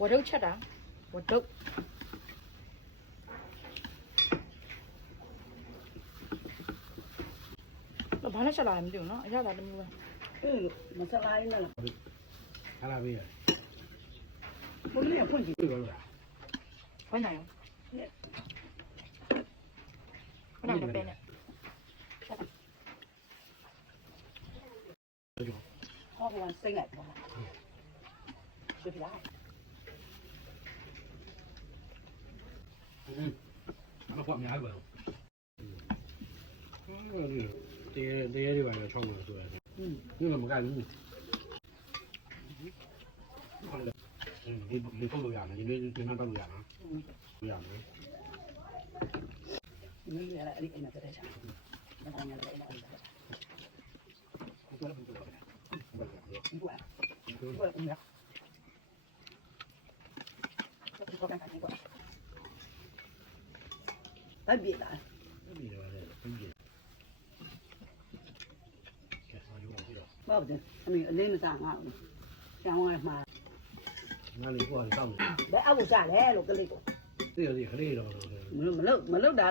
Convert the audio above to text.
ဝဒုတ်ချက်တာဝဒုတ်တော့ဘာနဲ့ချက်လာလဲမသိဘူးနော်အရသာတမျိုးပဲ မစလိုက်နဲ့ ဟာလာပေးရ ဘုန်းကြီးဖွင့်ကြည့် ပြေပါလား ဘယ်နိုင်ရောဘယ်နိုင်လဲပဲနဲ့ ဟောကစိတ်လိုက်ပါရှင်းပြလိုက် မဖွက်များပါဘူးတရားတွေပါတော့ချောင်းလို့ဆိုရတယ်ဒီမှာမကဘူးဒီပုံလို့ရမယ်ဒီမှာပတ်လို့ရမှာရမယ် နည်းရအဲ့ဒီအဲ့နဲ့တဲ့ချာမတန်းရတဲ့အဲ့နဲ့ဒီကွာဒီကွာဒီကွာဒီကွာအဲ့ဒီလား ဒီလိုရတယ်ဒီကဲဆောင်းရုံးပြီးတော့ ဟုတ်တယ်အမေအလေးမစားငါ့ဘူးကျောင်းဝဲမှာ ငါလေးကိုတောင်းတယ် ဘယ်အောက်ကိုကြလဲလို့ကလေးကို သိရသေးခလေးတော့ မလုတ်တာ